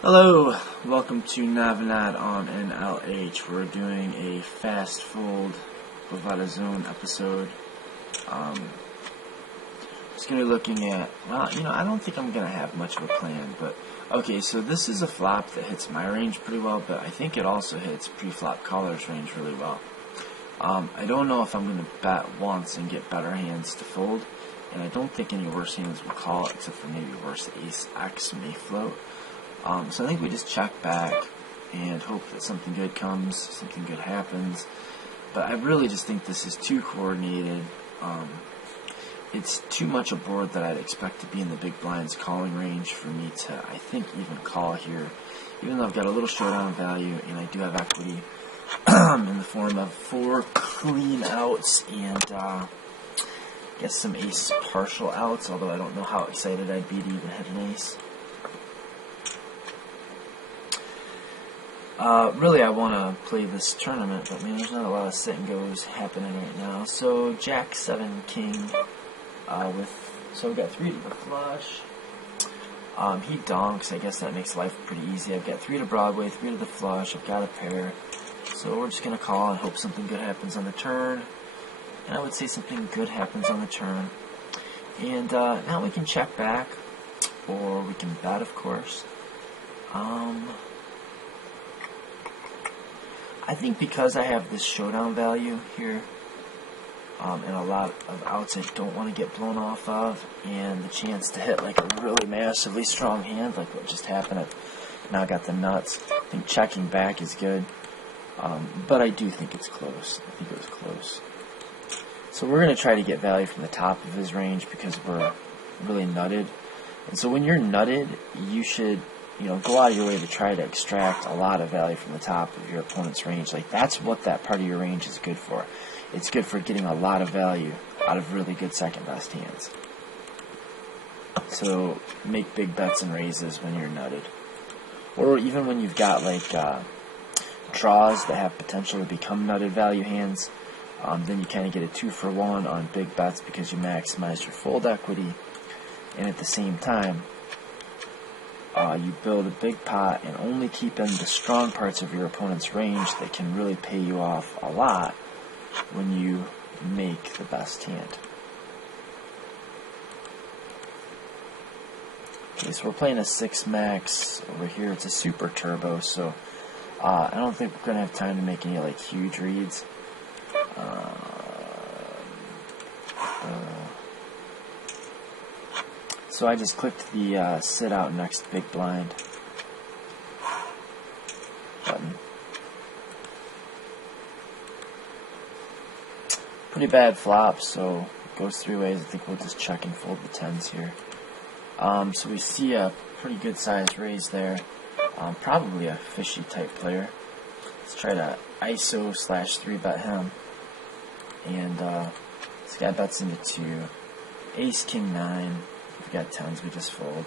Hello, welcome to Navinat on NLH. We're doing a fast fold without a zone episode. Just going to be looking at, I don't think I'm going to have much of a plan, but okay, so this is a flop that hits my range pretty well, but I think it also hits pre-flop caller's range really well. I don't know if I'm going to bet once and get better hands to fold, and I don't think any worse hands will call, except for maybe worse ace X may float. So I think we just check back and hope that something good comes, something good happens. But I really just think this is too coordinated. It's too much a board that I'd expect to be in the big blind's calling range for me to, I think, even call here. Even though I've got a little showdown value and I do have equity in the form of 4 clean outs and I guess some ace partial outs, although I don't know how excited I'd be to even hit an ace. Really, I want to play this tournament, but man, there's not a lot of sit and goes happening right now. So Jack 7 King so we've got 3 to the flush. He donks. I guess that makes life pretty easy. I've got 3 to Broadway, 3 to the flush. I've got a pair, so we're just gonna call and hope something good happens on the turn. And I would say something good happens on the turn. And now we can check back, or we can bet, of course. I think because I have this showdown value here, and a lot of outs I don't want to get blown off of, and the chance to hit like a really massively strong hand, like what just happened, I've now got the nuts. I think checking back is good, but I do think it's close. I think it was close. So we're going to try to get value from the top of his range because we're really nutted. And so when you're nutted, you should go out of your way to try to extract a lot of value from the top of your opponent's range. Like, that's what that part of your range is good for. It's good for getting a lot of value out of really good second best hands. So make big bets and raises when you're nutted. Or even when you've got like draws that have potential to become nutted value hands, then you kind of get a 2-for-1 on big bets because you maximize your fold equity, and at the same time you build a big pot and only keep in the strong parts of your opponent's range that can really pay you off a lot when you make the best hand. Okay, so we're playing a 6 max over here. It's a super turbo, so I don't think we're going to have time to make any like huge reads. So I just clicked the sit out next big blind button. Pretty bad flop, so it goes 3 ways. I think we'll just check and fold the 10s here. So we see a pretty good sized raise there. Probably a fishy type player. Let's try to ISO / 3-bet him. And this guy bets into 2. Ace, King, 9. We've got 10s, we just fold.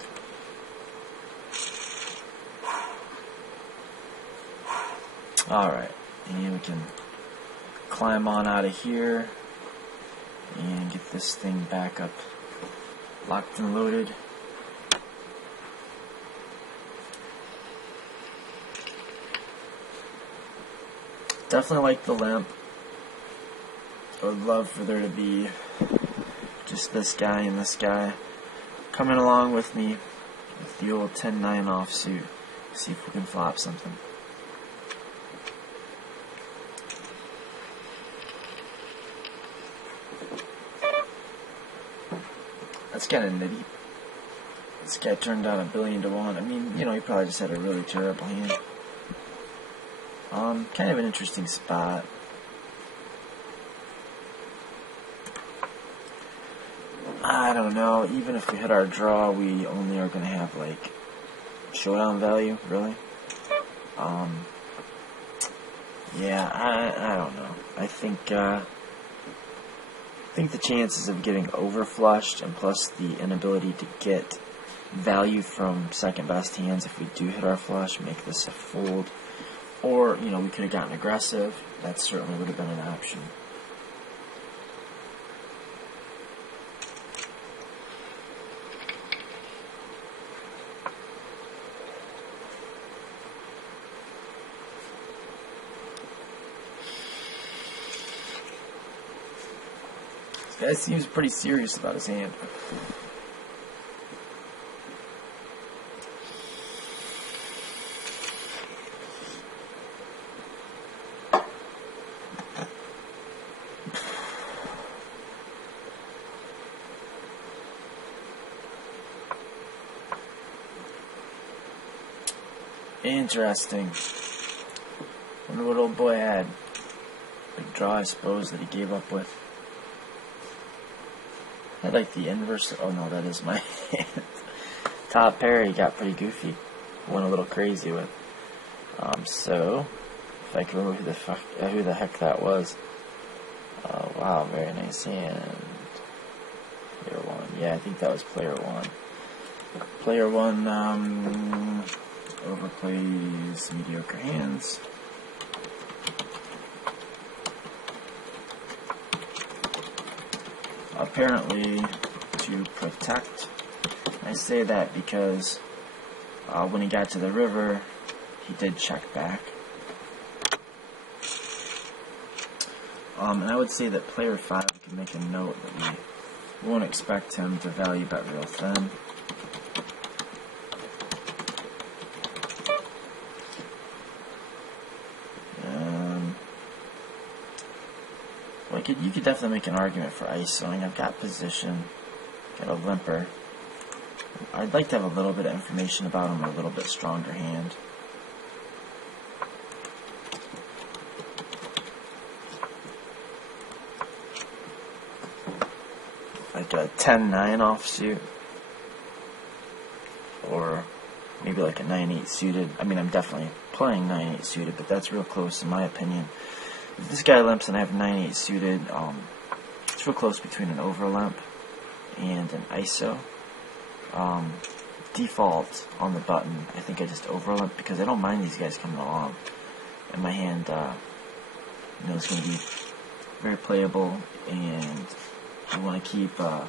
Alright, and we can climb on out of here and get this thing back up locked and loaded. Definitely like the limp. I would love for there to be just this guy and this guy coming along with me with the old 10-9 offsuit. See if we can flop something. That's kind of nitty. This guy turned down $1 billion to 1. I mean, he probably just had a really terrible hand. Kind of an interesting spot. I don't know. Even if we hit our draw, we only are going to have like showdown value, really. Yeah, I don't know. I think the chances of getting overflushed and plus the inability to get value from second best hands if we do hit our flush make this a fold. Or, we could have gotten aggressive. That certainly would have been an option. That seems pretty serious about his hand. Interesting. Wonder what old boy had. Big draw, I suppose, that he gave up with. I like the inverse. Oh no, that is my hand. Top pair he got pretty goofy. Went a little crazy with. So if I can remember who the heck that was. Wow, very nice hand. Player one. Yeah, I think that was player one. Player one overplays mediocre hands. Apparently to protect. I say that because when he got to the river, he did check back. And I would say that player 5 can make a note that we won't expect him to value bet real thin. You could definitely make an argument for ISOing. I've got position, got a limper. I'd like to have a little bit of information about him, a little bit stronger hand. Like a 10-9 offsuit, or maybe like a 9-8 suited. I mean, I'm definitely playing 9-8 suited, but that's real close in my opinion. If this guy limps and I have 9-8 suited, it's real close between an over limp and an ISO. Default on the button, I think I just over limp because I don't mind these guys coming along. And my hand, is going to be very playable, and we want to keep a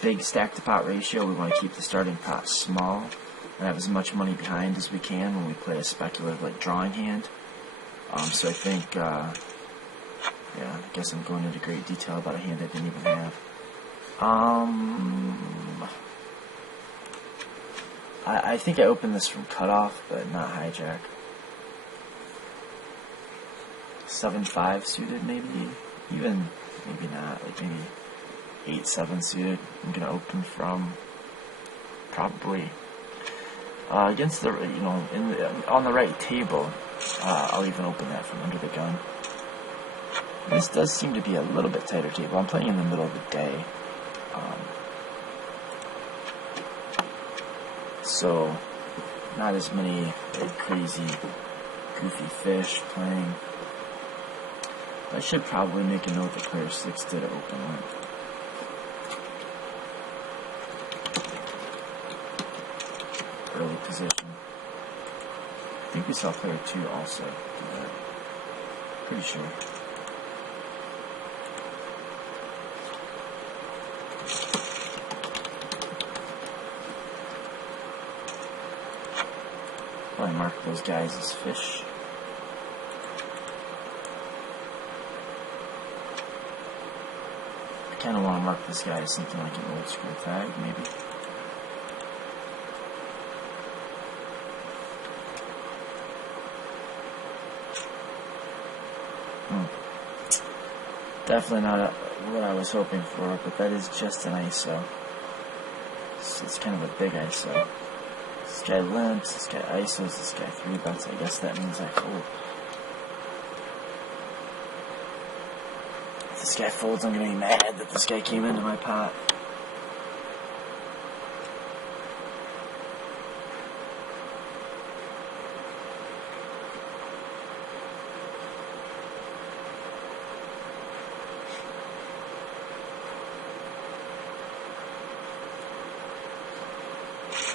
big stack to pot ratio. We want to keep the starting pot small and have as much money behind as we can when we play a speculative like drawing hand. So I think, yeah, I guess I'm going into great detail about a hand I didn't even have. I think I opened this from cutoff, but not hijack. 7-5 suited, maybe, even maybe not, like maybe 8-7 suited. I'm gonna open from probably against the on the right table. I'll even open that from under the gun. This does seem to be a little bit tighter table. I'm playing in the middle of the day. So, not as many crazy, goofy fish playing. I should probably make a note that player 6 did open limp. Early position. I think we saw player 2 also do that. Pretty sure. Probably mark those guys as fish. I kind of want to mark this guy as something like an old school tag, maybe. Definitely not what I was hoping for, but that is just an ISO. So it's kind of a big ISO. This guy limps, this guy ISOs, this guy 3-bets. I guess that means I fold. If this guy folds, I'm going to be mad that this guy came into my pot.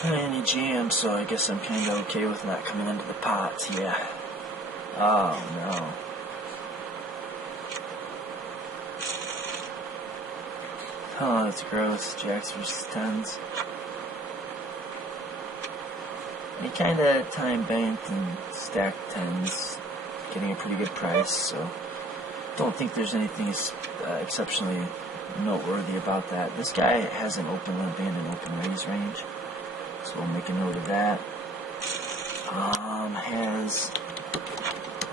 And he jammed, so I guess I'm kind of okay with not coming into the pots. Yeah. Oh no. Oh, that's gross. Jacks versus 10s. He kind of time banked and stacked 10s, getting a pretty good price. So don't think there's anything exceptionally noteworthy about that. This guy has an open limp and an open raise range, so we'll make a note of that. Has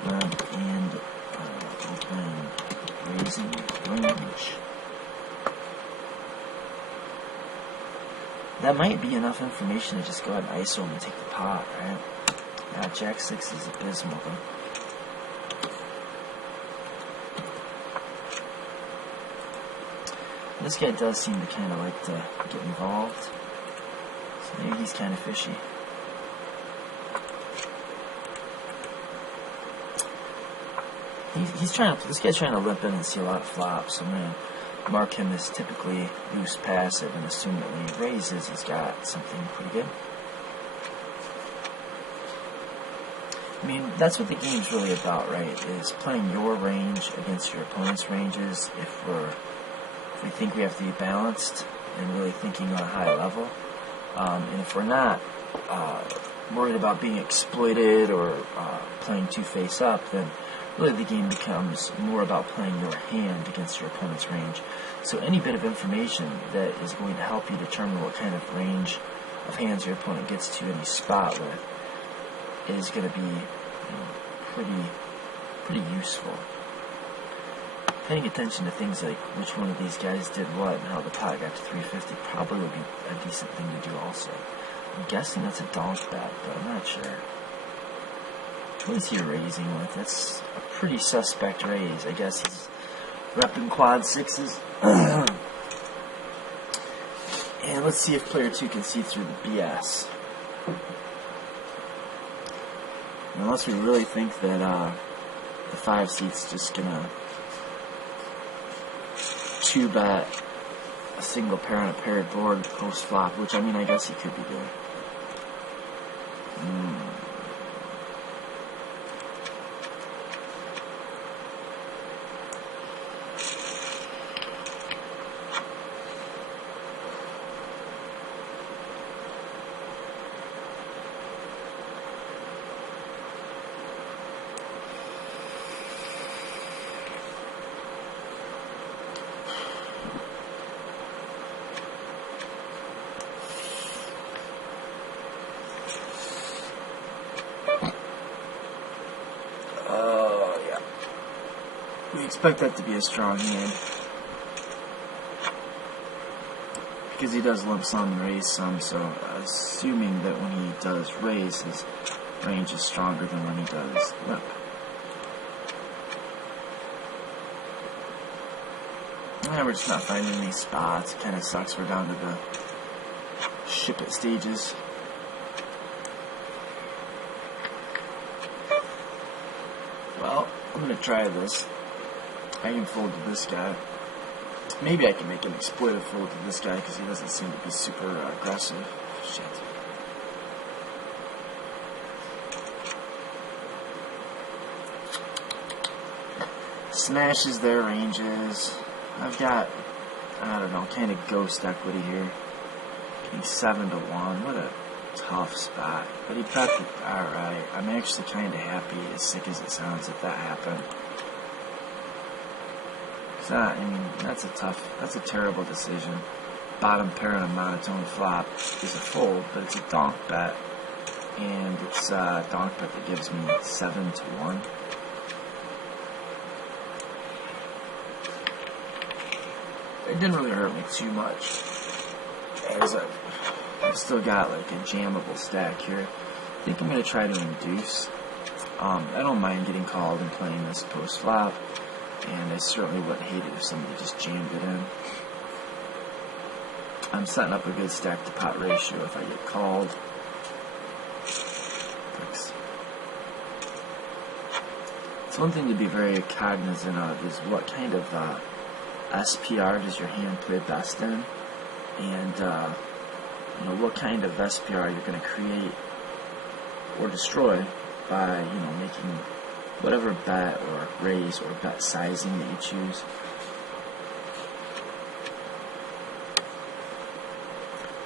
limp and open raising range. That might be enough information to just go ahead and ISO him and take the pot, right? Now Jack 6 is abysmal though. This guy does seem to kind of like to get involved, so maybe he's kind of fishy. This guy's trying to limp in and see a lot of flops, so I'm going to mark him as typically loose passive and assume that when he raises, he's got something pretty good. I mean, that's what the game's really about, right? Is playing your range against your opponent's ranges if we think we have to be balanced and really thinking on a high level. And if we're not worried about being exploited or playing two face up, then really the game becomes more about playing your hand against your opponent's range. So any bit of information that is going to help you determine what kind of range of hands your opponent gets to any spot with is going to be pretty useful. Paying attention to things like which one of these guys did what and how the pot got to 350 probably would be a decent thing to do also. I'm guessing that's a donk bet, but I'm not sure. What is he raising with? That's a pretty suspect raise. I guess he's repping quad sixes. And let's see if player 2 can see through the BS. Unless we really think that the 5 seat's just gonna 2-bet a single pair on a paired board post flop, which I mean I guess he could be doing. We expect that to be a strong hand because he does limp some and raise some, so assuming that when he does raise, his range is stronger than when he does limp. And we're just not finding these spots. It kind of sucks. We're down to the ship it stages. Well, I'm going to try this. I can fold to this guy. Maybe I can make an exploitive fold to this guy because he doesn't seem to be super aggressive. Shit. Smashes their ranges. I've got, I don't know, kind of ghost equity here. Getting 7 to 1. What a tough spot. But he bet the, alright. I'm actually kind of happy, as sick as it sounds, if that happened. I mean, that's a terrible decision. Bottom pair on a monotone flop is a fold, but it's a donk bet. And it's a donk bet that gives me 7 to 1. It didn't really hurt me too much, as I've still got like a jammable stack here. I think I'm going to try to induce. I don't mind getting called and playing this post flop. And I certainly wouldn't hate it if somebody just jammed it in. I'm setting up a good stack to pot ratio if I get called. Thanks. It's one thing to be very cognizant of is what kind of SPR does your hand play best in, and what kind of SPR you're going to create or destroy by making whatever bet or raise or bet sizing that you choose.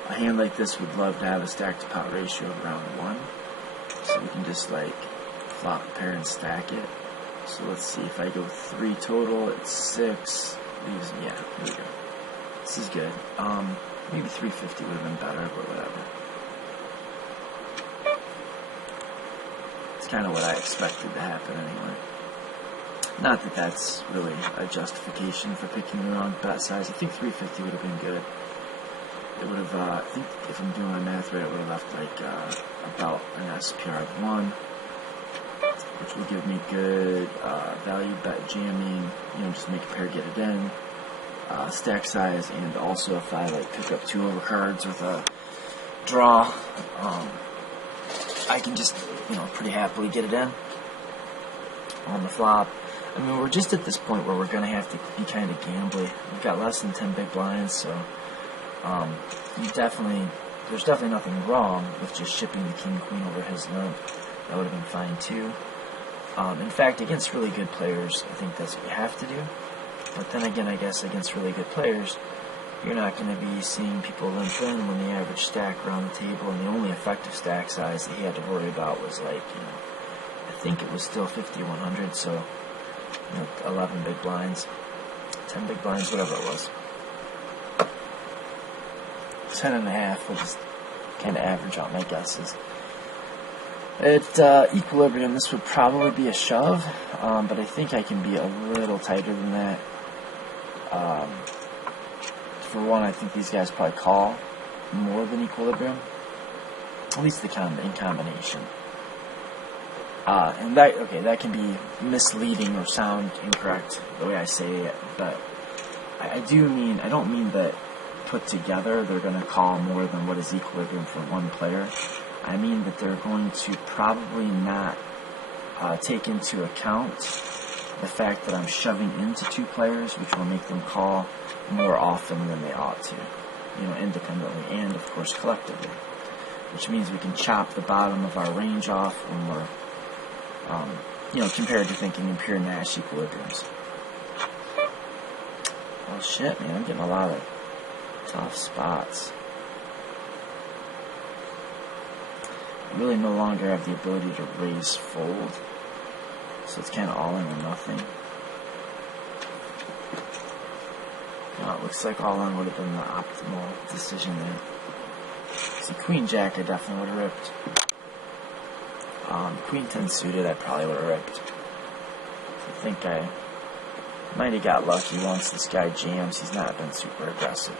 A hand like this would love to have a stack to pot ratio of around 1. So we can just like flop a pair and stack it. So let's see, if I go 3 total, it's 6. These, yeah, here we go. This is good. Maybe 350 would have been better, but whatever. It's kind of what I expected to happen anyway. Not that that's really a justification for picking the wrong bet size. I think 350 would have been good. It would have, I think if I'm doing my math right, it would have left like about an SPR of 1, which will give me good value bet jamming, just make a pair get it in, stack size, and also if I like pick up 2 overcards with a draw, I can just, pretty happily get it in on the flop. I mean, we're just at this point where we're going to have to be kind of gambly. We've got less than 10 big blinds, so there's definitely nothing wrong with just shipping the king-queen over his limp. That would have been fine too. In fact, against really good players, I think that's what you have to do. But then again, I guess against really good players, you're not going to be seeing people limp in when the average stack around the table, and the only effective stack size that he had to worry about was like, I think it was still 50 or 100, so 11 big blinds, 10 big blinds, whatever it was. 10.5, we'll just kind of average out my guesses. At equilibrium, this would probably be a shove, but I think I can be a little tighter than that. For one, I think these guys probably call more than equilibrium, at least in combination. And that can be misleading or sound incorrect the way I say it, but I don't mean that put together they're going to call more than what is equilibrium for one player. I mean that they're going to probably not take into account the fact that I'm shoving into 2 players, which will make them call more often than they ought to, independently and, of course, collectively. Which means we can chop the bottom of our range off when we're, compared to thinking in pure Nash equilibriums. Oh shit, man, I'm getting a lot of tough spots. I really no longer have the ability to raise fold, so it's kind of all in or nothing. It looks like all in would have been the optimal decision there. See, Queen Jack I definitely would have ripped. Queen 10 suited I probably would have ripped. I think I might have got lucky once this guy jams. He's not been super aggressive.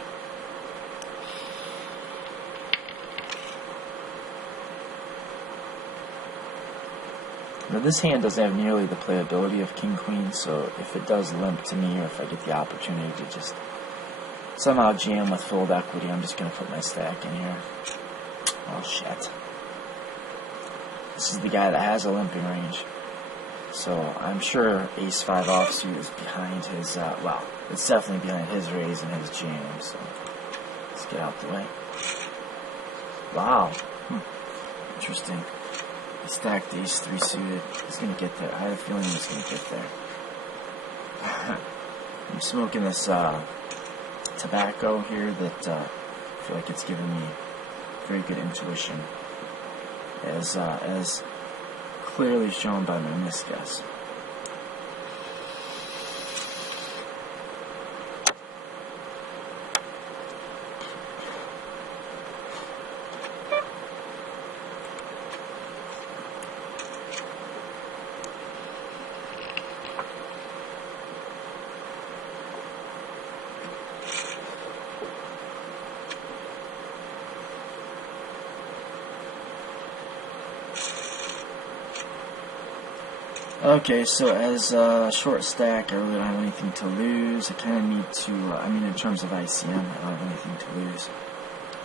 Now this hand doesn't have nearly the playability of King-Queen, so if it does limp to me, or if I get the opportunity to just somehow jam with fold equity, I'm just going to put my stack in here. Oh shit. This is the guy that has a limping range. So I'm sure Ace-5 offsuit is behind his, it's definitely behind his raise and his jam, so let's get out the way. Wow. Interesting. He stacked Ace-3 suited. He's going to get there. I had a feeling he was going to get there. I'm smoking this tobacco here that I feel like it's giving me very good intuition, as clearly shown by my misguess. Okay, so as a short stack, I really don't have anything to lose. I kind of need to, in terms of ICM, I don't have anything to lose.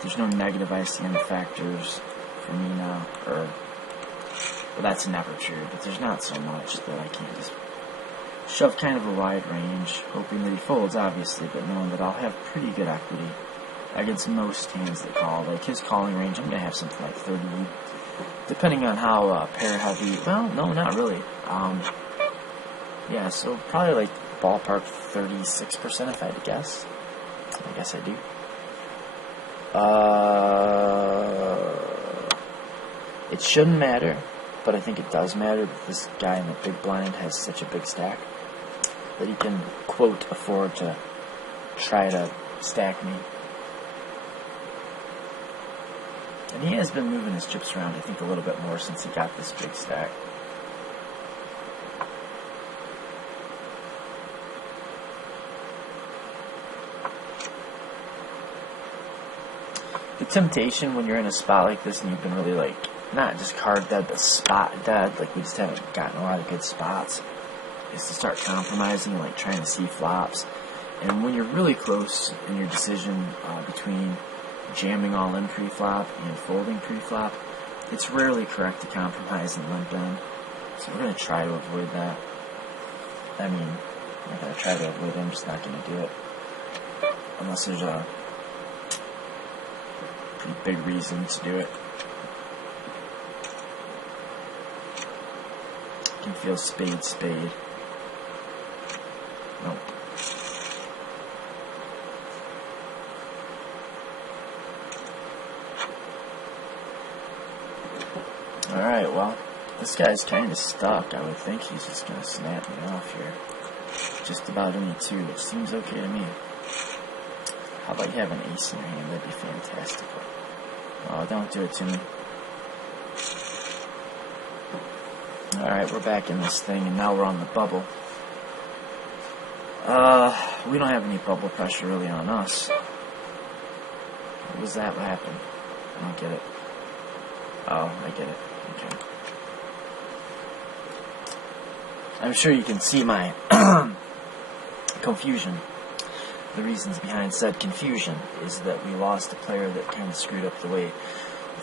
There's no negative ICM factors for me now, well, that's never true, but there's not so much that I can't just shove kind of a wide range, hoping that he folds, obviously, but knowing that I'll have pretty good equity against most hands that call. Like his calling range, I'm going to have something like 30, depending on how pair heavy, well, no, not really. Yeah, so probably like ballpark 36% if I had to guess. I guess I do. It shouldn't matter, but I think it does matter that this guy in the big blind has such a big stack. that he can, quote, afford to try to stack me. And he has been moving his chips around, I think, a little bit more since he got this big stack. The temptation when you're in a spot like this and you've been really, like, not just card dead, but spot dead, like we just haven't gotten a lot of good spots, is to start compromising and, like, trying to see flops. And when you're really close in your decision between jamming all in pre-flop and folding pre-flop, it's rarely correct to compromise and limp in. So we're going to try to avoid that. I mean, I'm not going to try to avoid it, I'm just not going to do it. Unless there's a pretty big reason to do it. You can feel spade. Nope. Alright, well, this guy's kind of stuck. I would think he's just going to snap me off here. Just about any two, which seems okay to me. How about you have an ace in your hand? That'd be fantastic. Oh, don't do it to me. Alright, we're back in this thing, and now we're on the bubble. We don't have any bubble pressure really on us. What was that? What happened? I don't get it. Oh, I get it. Okay. I'm sure you can see my confusion. The reasons behind said confusion is that we lost a player that kind of screwed up the way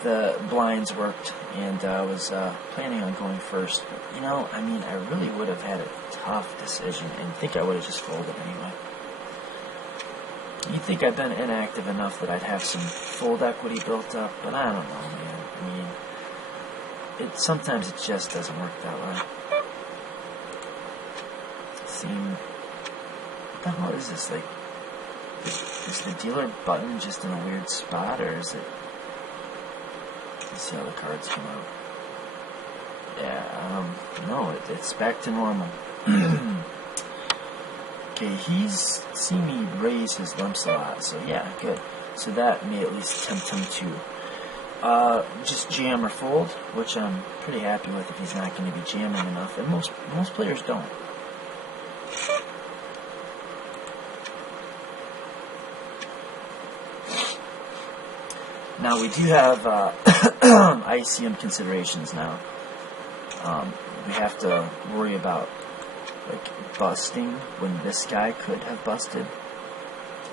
the blinds worked, and I was planning on going first. But, you know, I mean, I really would have had a tough decision, and I think I would have just folded anyway. You'd think I've been inactive enough that I'd have some fold equity built up, but I don't know, man. I mean, sometimes it just doesn't work that way. What the hell is this? Like, is the dealer button just in a weird spot, or is it? Let's see how the cards come out. Yeah, no, it's back to normal. Okay, he's seen me raise his limps a lot, so yeah, good. So that may at least tempt him to just jam or fold, which I'm pretty happy with if he's not going to be jamming enough, and most players don't. Now we do have ICM considerations now. We have to worry about like busting when this guy could have busted,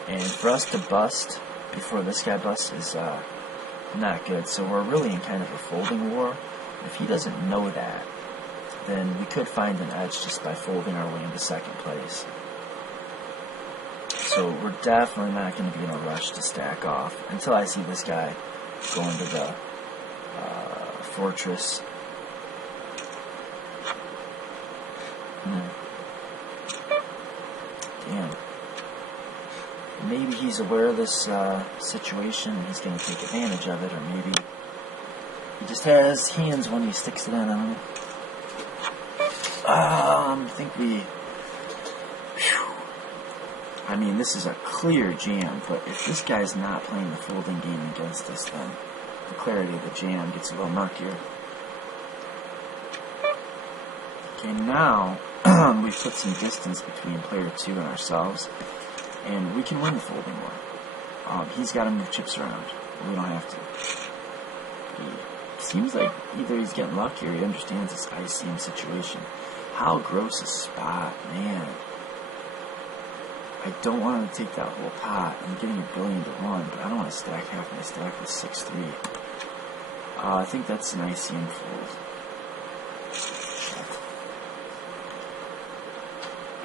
and for us to bust before this guy busts is not good. So we're really in kind of a folding war. If he doesn't know that, then we could find an edge just by folding our way into second place. So we're definitely not going to be in a rush to stack off until I see this guy go into the fortress. Damn. Maybe he's aware of this situation and he's going to take advantage of it, or maybe he just has hands when he sticks it in. I don't know. I think we... I mean, this is a clear jam, but if this guy's not playing the folding game against us, then the clarity of the jam gets a little murkier. Okay, now we've put some distance between player 2 and ourselves, and we can win the folding war. He's got to move chips around. We don't have to. He seems like either he's getting lucky or he understands this ICM situation. How gross a spot, man. I don't want to take that whole pot. I'm getting $1 billion to 1, but I don't want to stack half my stack with 6-3. I think that's an ICM fold.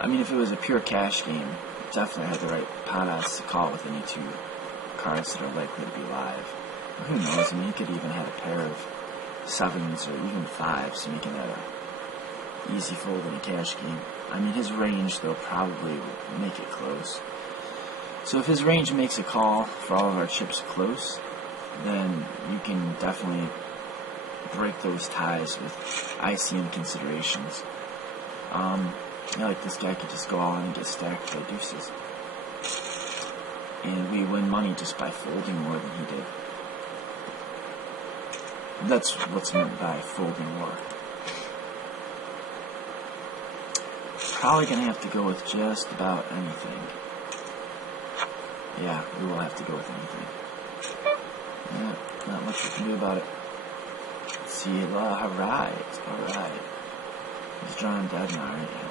I mean, if it was a pure cash game, definitely had the right pot odds to call with any two cards that are likely to be live. But who knows? I mean, he could even have a pair of 7s or even 5s, making that a easy fold in a cash game. I mean, his range, though, probably will make it close. So if his range makes a call for all of our chips close, then you can definitely break those ties with ICM considerations. Like this guy could just go all in and get stacked by deuces. And we win money just by folding more than he did. That's what's meant by folding more. Probably going to have to go with just about anything. Yeah, we will have to go with anything. Yeah, not much we can do about it. Let's see, alright. He's drawing dead now, right? Yeah.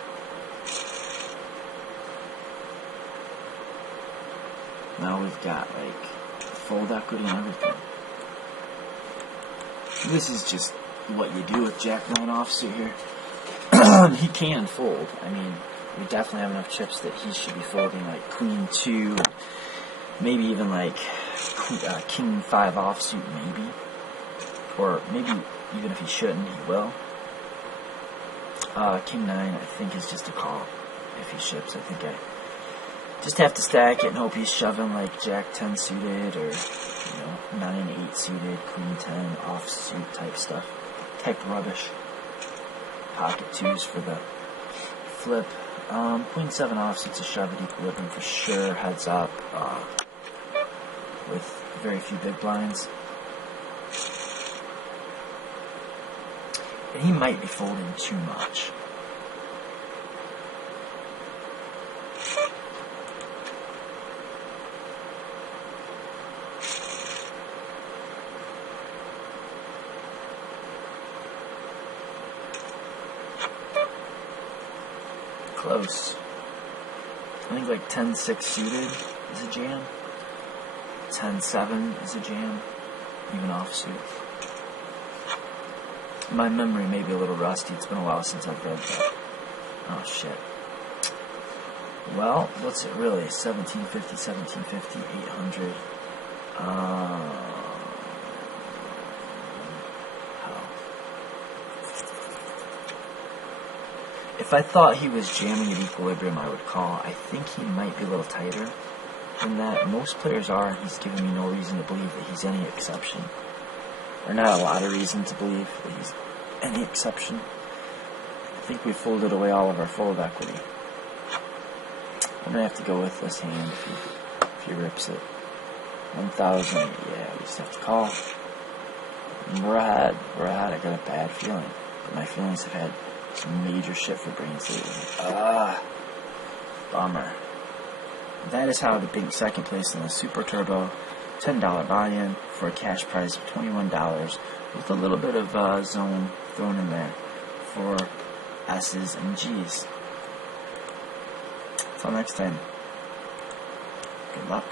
Now we've got, like, fold equity and everything. This is just what you do with Jack-9 offsuit here. He can fold. I mean, we definitely have enough chips that he should be folding, like Queen 2, maybe even like King 5 offsuit, maybe. Or maybe even if he shouldn't, he will. King 9, I think, is just a call if he ships. I think I just have to stack it and hope he's shoving like Jack 10 suited or, 9-8 suited, Queen 10 offsuit type stuff, type rubbish. Pocket 2s for the flip. Queen 7 offsuit's a shove at equilibrium for sure. Heads up with very few big blinds. And he might be folding too much. Close. I think like 10-6 suited is a jam. 10-7 is a jam. Even offsuit. My memory may be a little rusty. It's been a while since I've read that. Oh shit. Well, what's it really? 1750, 1750, 800. If I thought he was jamming at equilibrium, I would call. I think he might be a little tighter than that. Most players are, and he's giving me no reason to believe that he's any exception. Or not a lot of reason to believe that he's any exception. I think we folded away all of our fold equity. I'm going to have to go with this hand if he rips it. 1,000, yeah, we just have to call. We're ahead. I got a bad feeling. But my feelings have had some major shit for brains lately. Bummer. That is how the big second place in the Super Turbo $10 buy-in for a cash prize of $21 with a little bit of zone thrown in there for S's and G's. Until next time, good luck.